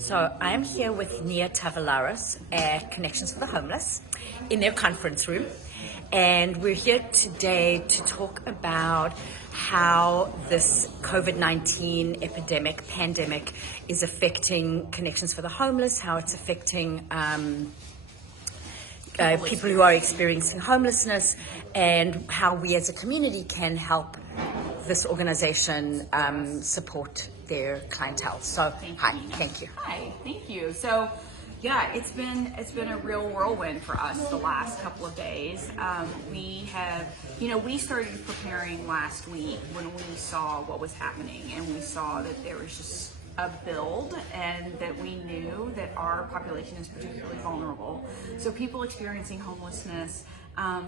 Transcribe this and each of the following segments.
So I'm here with Tavoularis at Connections for the Homeless in their conference room. And we're here today to talk about how this COVID-19 pandemic is affecting Connections for the Homeless, how it's affecting people who are experiencing homelessness, and how we as a community can help this organization support their clientele. So, thank you. Hi, thank you. So, yeah, it's been a real whirlwind for us the last couple of days. We started preparing last week when we saw what was happening, and we saw that there was just a build, and that we knew that our population is particularly vulnerable. So people experiencing homelessness,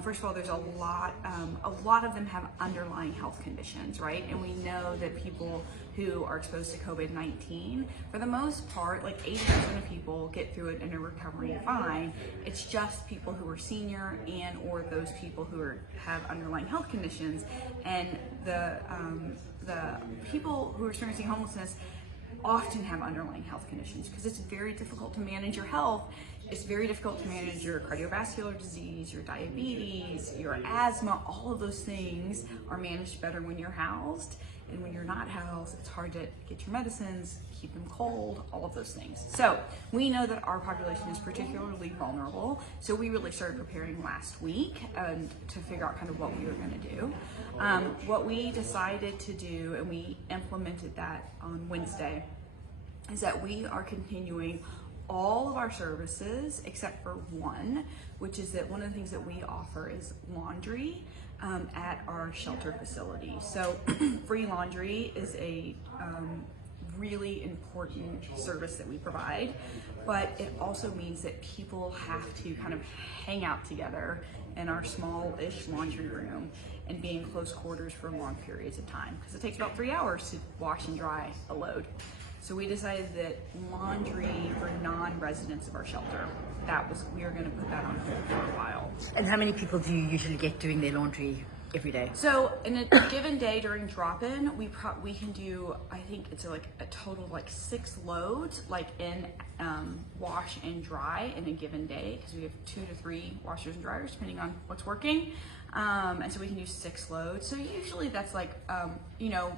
first of all, there's a lot of them have underlying health conditions, right? And we know that people who are exposed to COVID-19, for the most part, like 80% of people get through it and are recovering fine. It's just people who are senior and or those people who have underlying health conditions. And the people who are experiencing homelessness often have underlying health conditions because it's very difficult to manage your health. It's very difficult to manage your cardiovascular disease, your diabetes, your asthma. All of those things are managed better when you're housed. And when you're not housed, it's hard to get your medicines, keep them cold, all of those things. So we know that our population is particularly vulnerable. So we really started preparing last week to figure out kind of what we were going to do. What we decided to do, and we implemented that on Wednesday, is that we are continuing all of our services except for one, which is that one of the things that we offer is laundry at our shelter facility. So free laundry is a really important service that we provide, but it also means that people have to kind of hang out together in our small-ish laundry room and be in close quarters for long periods of time, because it takes about 3 hours to wash and dry a load. So we decided that laundry for non-residents of our shelter, we were going to put that on hold for a while. And how many people do you usually get doing their laundry every day? So in a given day during drop-in, we can do, I think it's like a total of like 6 loads, like in wash and dry in a given day, because we have 2 to 3 washers and dryers depending on what's working. And so we can do 6 loads. So usually that's like,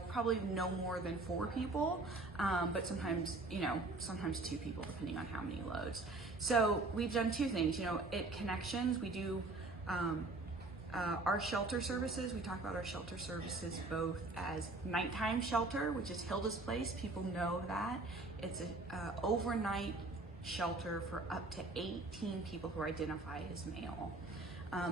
probably no more than 4 people, but sometimes 2 people depending on how many loads. So we've done 2 things. At Connections, we do our shelter services. We talk about our shelter services both as nighttime shelter, which is Hilda's Place. People know that. It's an overnight shelter for up to 18 people who identify as male.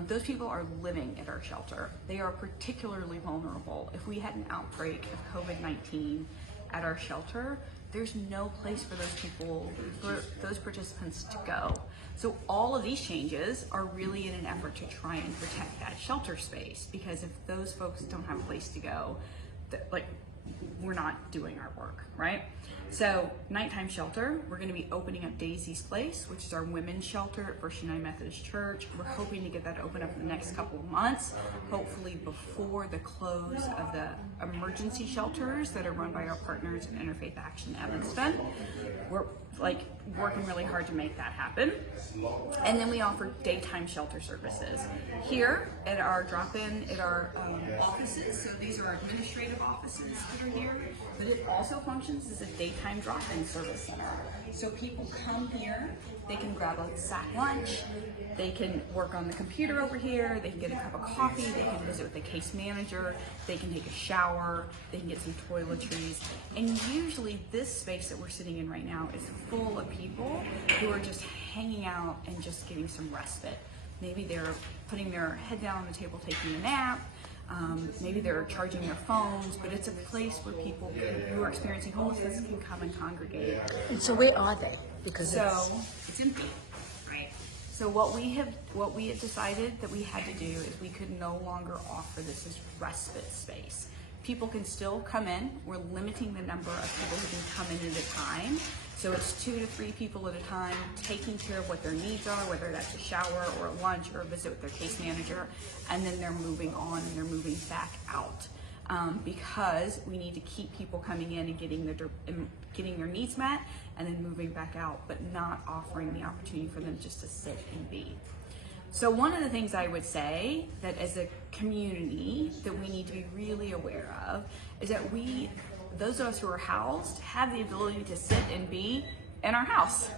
Those people are living at our shelter. They are particularly vulnerable. If we had an outbreak of COVID-19 at our shelter, there's no place for those people, for those participants to go. So all of these changes are really in an effort to try and protect that shelter space, because if those folks don't have a place to go, we're not doing our work, right? So nighttime shelter, we're going to be opening up Daisy's Place, which is our women's shelter at First United Methodist Church. We're hoping to get that open up in the next couple of months, hopefully before the close of the emergency shelters that are run by our partners in Interfaith Action Evanston. We're working really hard to make that happen. And then we offer daytime shelter services here at our drop-in, at our offices. So these are our administrative offices that are here, but it also functions as a daytime drop-in service center. So people come here, they can grab a sack lunch, they can work on the computer over here, they can get a cup of coffee, they can visit with the case manager, they can take a shower, they can get some toiletries. And usually this space that we're sitting in right now is full of people who are just hanging out and just getting some respite. Maybe they're putting their head down on the table taking a nap, maybe they're charging their phones, but it's a place where people who are experiencing homelessness can come and congregate. And so where are they? Because it's empty, right? So what we have decided that we had to do is we could no longer offer this as respite space. People can still come in. We're limiting the number of people who can come in at a time. So it's 2 to 3 people at a time, taking care of what their needs are, whether that's a shower or a lunch or a visit with their case manager, and then they're moving on and they're moving back out. because we need to keep people coming in and getting their needs met and then moving back out, but not offering the opportunity for them just to sit and be. So one of the things I would say that as a community that we need to be really aware of is that those of us who are housed, have the ability to sit and be in our house.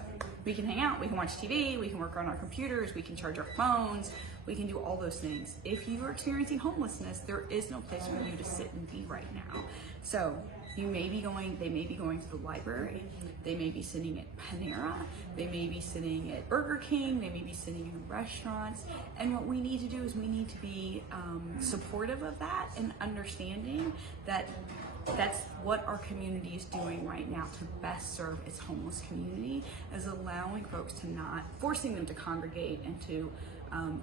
We can hang out, we can watch TV, we can work on our computers, we can charge our phones, we can do all those things. If you are experiencing homelessness, there is no place for you to sit and be right now. So they may be going to the library, they may be sitting at Panera, they may be sitting at Burger King, they may be sitting in restaurants. And what we need to do is we need to be supportive of that and understanding that that's what our community is doing right now to best serve its homeless community, is allowing folks to not forcing them to congregate into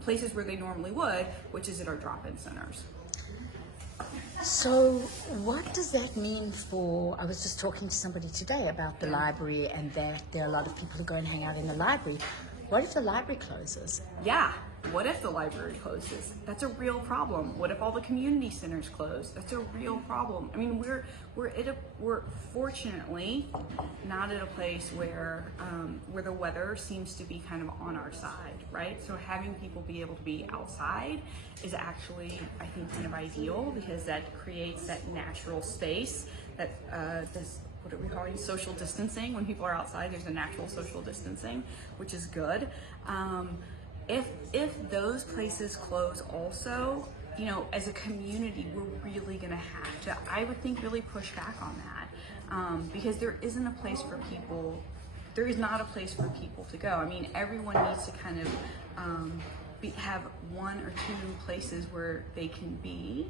places where they normally would, which is at our drop-in centers. So what does that mean for, I was just talking to somebody today about the library and that there are a lot of people who go and hang out in the library. What if the library closes? Yeah, what if the library closes? That's a real problem. What if all the community centers close? That's a real problem. I mean, we're fortunately not at a place where the weather seems to be kind of on our side, right? So having people be able to be outside is actually, I think, kind of ideal, because that creates that natural space that what are we calling social distancing? When people are outside, there's a natural social distancing, which is good. If those places close also, you know, as a community, we're really gonna have to, I would think, really push back on that, because there isn't a place for people, there is not a place for people to go. I mean, everyone needs to kind of have one or two places where they can be.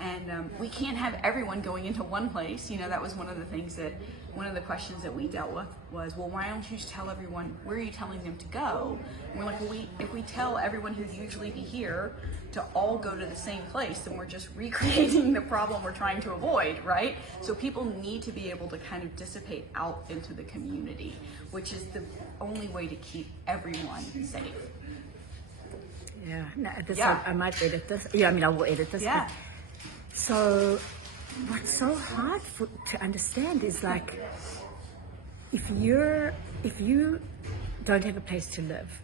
And we can't have everyone going into one place. You know, that was one of the things that, one of the questions that we dealt with was, well, why don't you just tell everyone, where are you telling them to go? And we're like, well, if we tell everyone who'd usually be here to all go to the same place, then we're just recreating the problem we're trying to avoid, right? So people need to be able to kind of dissipate out into the community, which is the only way to keep everyone safe. Yeah, no, Yeah. I might edit this. Yeah, I mean, I will edit this. Yeah. So what's so hard to understand is, like, if you don't have a place to live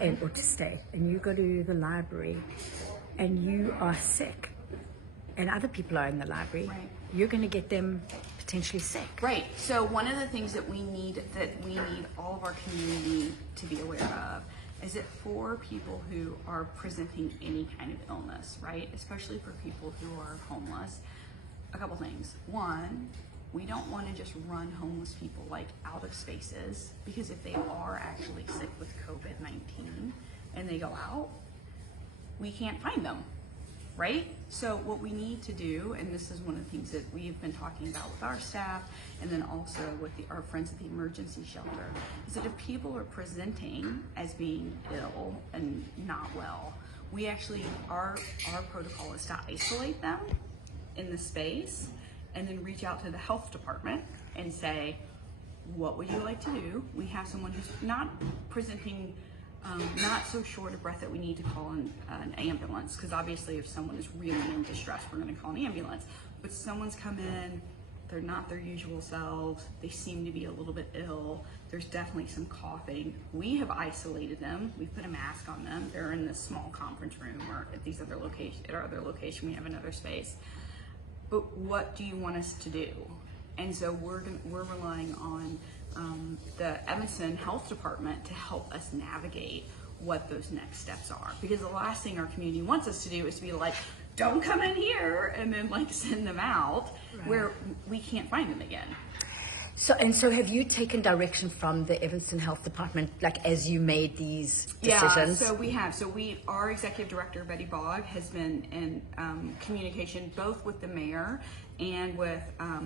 or to stay, and you go to the library and you are sick and other people are in the library, Right. you're going to get them potentially sick. Right. So one of the things that we need all of our community to be aware of is that for people who are presenting any kind of illness, right, especially for people who are homeless, a couple things. One, we don't want to just run homeless people like out of spaces, because if they are actually sick with COVID-19 and they go out, we can't find them, right? So what we need to do, and this is one of the things that we've been talking about with our staff and then also with our friends at the emergency shelter, is that if people are presenting as being ill and not well, we actually, our protocol is to isolate them in the space and then reach out to the health department and say, what would you like to do? We have someone who's not presenting not so short of breath that we need to call an ambulance, because obviously if someone is really in distress, we're going to call an ambulance. But someone's come in, they're not their usual selves, they seem to be a little bit ill, there's definitely some coughing. We have isolated them, we've put a mask on them, they're in this small conference room, or at these other locations, at our other location we have another space. But what do you want us to do? And so we're relying on the Evanston Health Department to help us navigate what those next steps are. Because the last thing our community wants us to do is to be like, don't come in here, and then like send them out, right, where we can't find them again. So have you taken direction from the Evanston Health Department, like, as you made these decisions? Yeah, so we have. So our executive director, Betty Bogg, has been in communication both with the mayor and with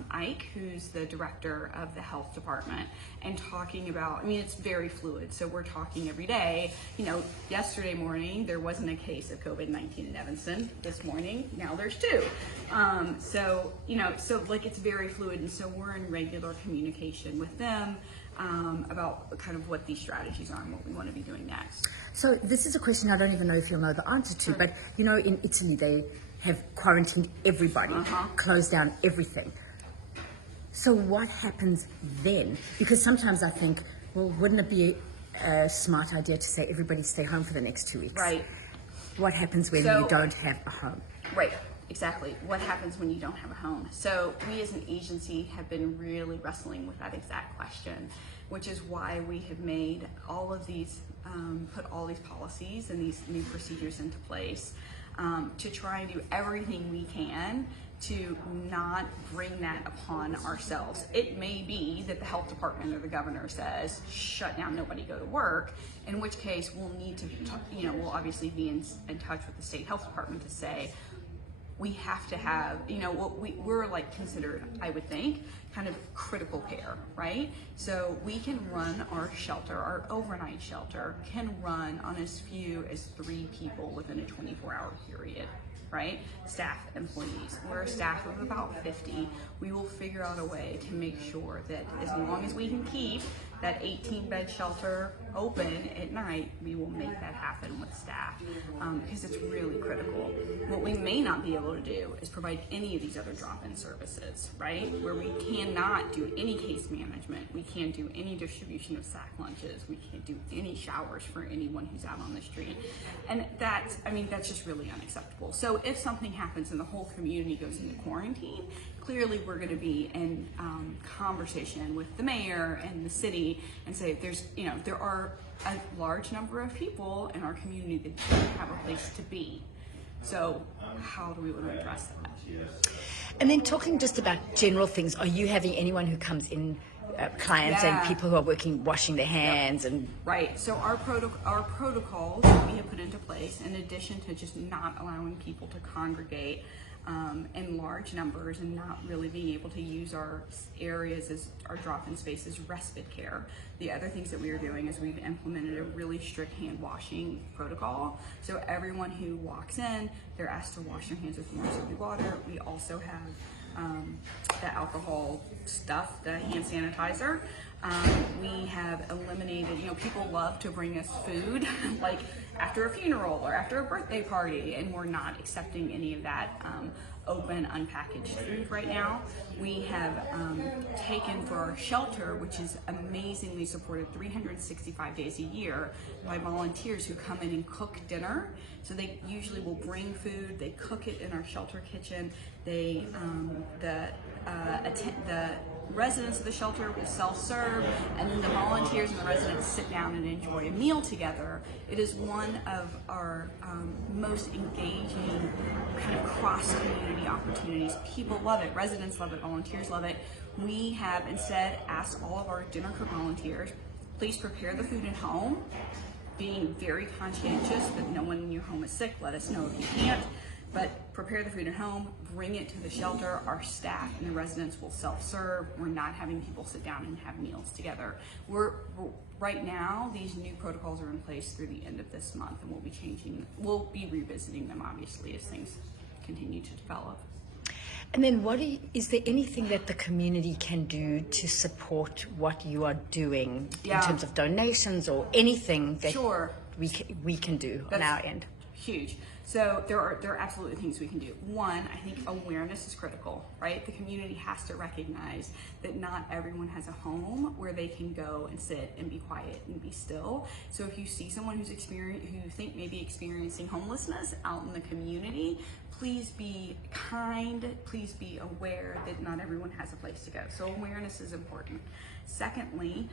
Ike, who's the director of the health department, and talking about, I mean, it's very fluid. So we're talking every day. You know, yesterday morning, there wasn't a case of COVID-19 in Evanston. This morning, now there's 2. So, you know, so like it's very fluid. And so we're in regular communication with them about kind of what these strategies are and what we want to be doing next. So this is a question I don't even know if you'll know the answer to, but you know, in Italy have quarantined everybody, closed down everything. So what happens then? Because sometimes I think, well, wouldn't it be a smart idea to say everybody stay home for the next 2 weeks? Right. What happens when you don't have a home? Right, exactly. What happens when you don't have a home? So we as an agency have been really wrestling with that exact question, which is why we have made all of these, put all these policies and these new procedures into place to try and do everything we can to not bring that upon ourselves. It may be that the health department or the governor says, shut down, nobody go to work, in which case we'll need to be, we'll obviously be in touch with the state health department to say, we have to have, we're like considered, I would think, kind of critical care, right? So we can run our shelter, our overnight shelter can run on as few as 3 people within a 24-hour period, right? Staff, employees. We're a staff of about 50. We will figure out a way to make sure that as long as we can keep that 18-bed shelter open at night, we will make that happen with staff because it's really critical. What we may not be able to do is provide any of these other drop-in services, right? Where we cannot do any case management. We can't do any distribution of sack lunches. We can't do any showers for anyone who's out on the street. And that's just really unacceptable. So if something happens and the whole community goes into quarantine, clearly we're going to be in conversation with the mayor and the city and say there are a large number of people in our community that don't have a place to be. So how do we want to address that? And then talking just about general things, are you having anyone who comes in, clients and people who are washing their hands? And right. So our protocols that we have put into place, in addition to just not allowing people to congregate in large numbers and not really being able to use our areas as our drop-in spaces, respite care. The other things that we are doing is we've implemented a really strict hand washing protocol. So everyone who walks in, they're asked to wash their hands with warm soapy water. We also have the alcohol stuff, the hand sanitizer. We have eliminated, people love to bring us food like after a funeral or after a birthday party, and we're not accepting any of that open, unpackaged food right now. We have taken for our shelter, which is amazingly supported 365 days a year by volunteers who come in and cook dinner. So they usually will bring food, they cook it in our shelter kitchen. They, the residents of the shelter will self-serve, and then the volunteers and the residents sit down and enjoy a meal together. It is one of our most engaging kind of cross-community opportunities. People love it, residents love it, volunteers love it. We have instead asked all of our dinner cook volunteers, please prepare the food at home, being very conscientious that no one in your home is sick. Let us know if you can't. But prepare the food at home, bring it to the shelter. Our staff and the residents will self-serve. We're not having people sit down and have meals together. Right now, these new protocols are in place through the end of this month, and we'll be revisiting them obviously as things continue to develop. And then is there anything that the community can do to support what you are doing in terms of donations or anything that we can do on our end? Huge. So there are absolutely things we can do. One, I think awareness is critical, right? The community has to recognize that not everyone has a home where they can go and sit and be quiet and be still. So if you see someone who you think may be experiencing homelessness out in the community, please be kind, please be aware that not everyone has a place to go. So awareness is important. Secondly,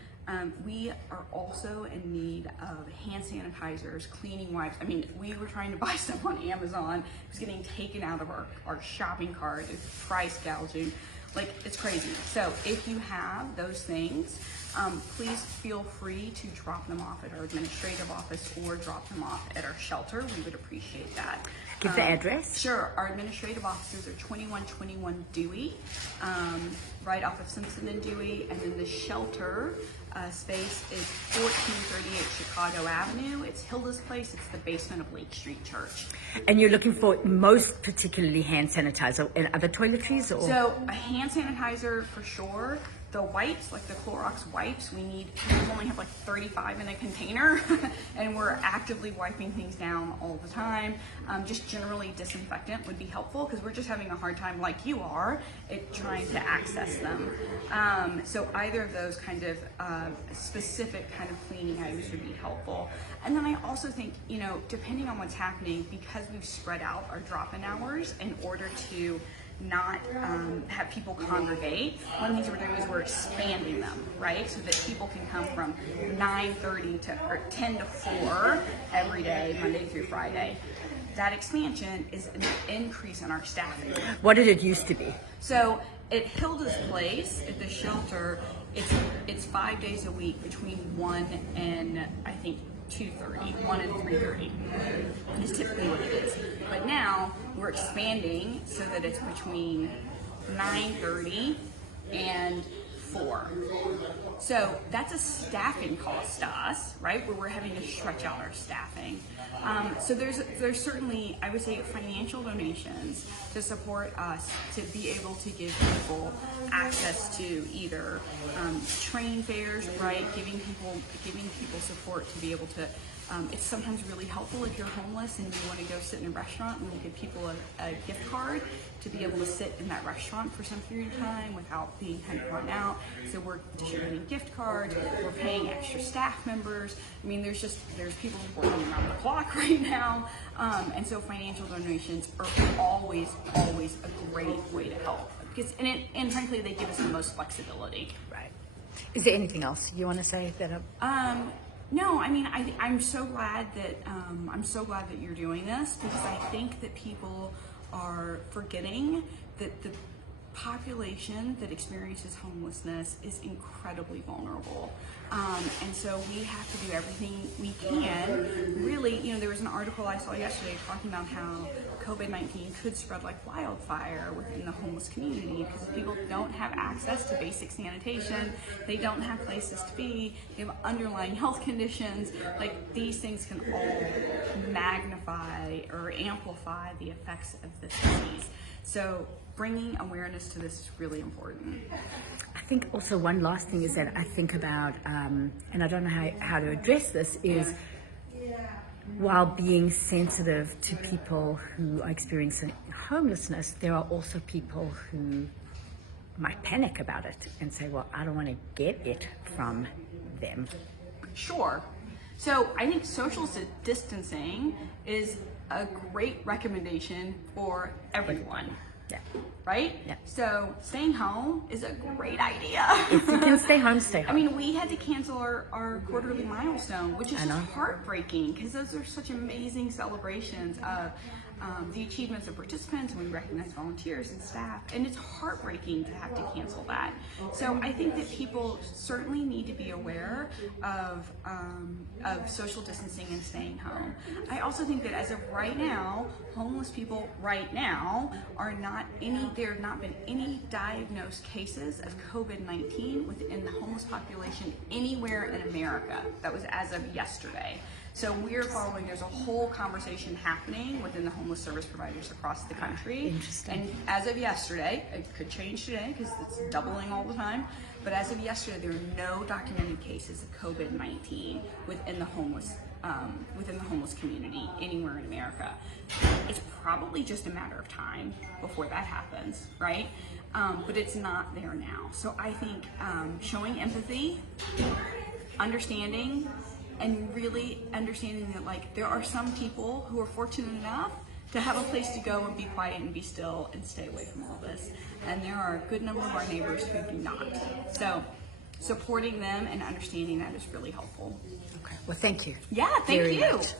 we are also in need of hand sanitizers, cleaning wipes. I mean, we were trying to buy stuff on Amazon. It was getting taken out of our shopping cart. It's price gouging. Like, it's crazy. So if you have those things, please feel free to drop them off at our administrative office or drop them off at our shelter. We would appreciate that. Give the address. Sure. Our administrative offices are 2121 Dewey, right off of Simpson and Dewey, and then the shelter space is 1438 Chicago Avenue. It's Hilda's place. It's the basement of Lake Street Church. And you're looking for most particularly hand sanitizer and other toiletries? Or? So a hand sanitizer for sure. the wipes, like the Clorox wipes, we only have like 35 in a container and we're actively wiping things down all the time. Just generally disinfectant would be helpful because we're just having a hard time, like you are, at trying to access them. So either of those kind of specific kind of cleaning items would be helpful. And then I also think, you know, depending on what's happening, because we've spread out our drop-in hours in order to not have people congregate, one of the things we're doing is we're expanding them, right? So that people can come from 9:30 or 10 to 4 every day, Monday through Friday. That expansion is an increase in our staffing. What did it used to be? So at Hilda's place, at the shelter, it's 5 days a week between 1 and I think 2:30, 1 and 3:30 is typically what it is. But now we're expanding so that it's between 9:30 and 4. So that's a staffing cost to us, right? Where we're having to stretch out our staffing. So there's certainly, I would say, financial donations to support us to be able to give people access to either train fares, right? Giving people support to be able to. It's sometimes really helpful if you're homeless and you want to go sit in a restaurant, and we'll give people a gift card to be able to sit in that restaurant for some period of time without being kind of run out. So we're distributing gift cards, we're paying extra staff members. I mean, there's people working around the clock right now. And so financial donations are always a great way to help. Because, and frankly, they give us the most flexibility. Right. Is there anything else you want to say that? No, I mean, I'm so glad that you're doing this, because I think that people are forgetting that the population that experiences homelessness is incredibly vulnerable. And so we have to do everything we can. Really, you know, there was an article I saw yesterday talking about how COVID-19 could spread like wildfire within the homeless community because people don't have access to basic sanitation, they don't have places to be, they have underlying health conditions. Like, these things can all magnify or amplify the effects of this disease. So bringing awareness to this is really important. I think also one last thing is that I think about, and I don't know how to address this, is while being sensitive to people who are experiencing homelessness, there are also people who might panic about it and say, well, I don't want to get it from them. Sure. So I think social distancing is a great recommendation for everyone. Yeah. Right? Yeah. So staying home is a great idea. If you can stay home, stay home. I mean, we had to cancel our quarterly milestone, which is just heartbreaking because those are such amazing celebrations of the achievements of participants, and we recognize volunteers and staff, and it's heartbreaking to have to cancel that. So I think that people certainly need to be aware of social distancing and staying home. I also think that as of right now, homeless people right now there have not been any diagnosed cases of COVID-19 within the homeless population anywhere in America. That was as of yesterday. So we're following, there's a whole conversation happening within the homeless service providers across the country. Interesting. And as of yesterday, it could change today because it's doubling all the time, but as of yesterday, there are no documented cases of COVID-19 within the homeless community anywhere in America. It's probably just a matter of time before that happens, right? But it's not there now. So I think showing empathy, understanding, and really understanding that, like, there are some people who are fortunate enough to have a place to go and be quiet and be still and stay away from all this. And there are a good number of our neighbors who do not. So supporting them and understanding that is really helpful. Okay. Well, thank you. Yeah, thank Very you. much.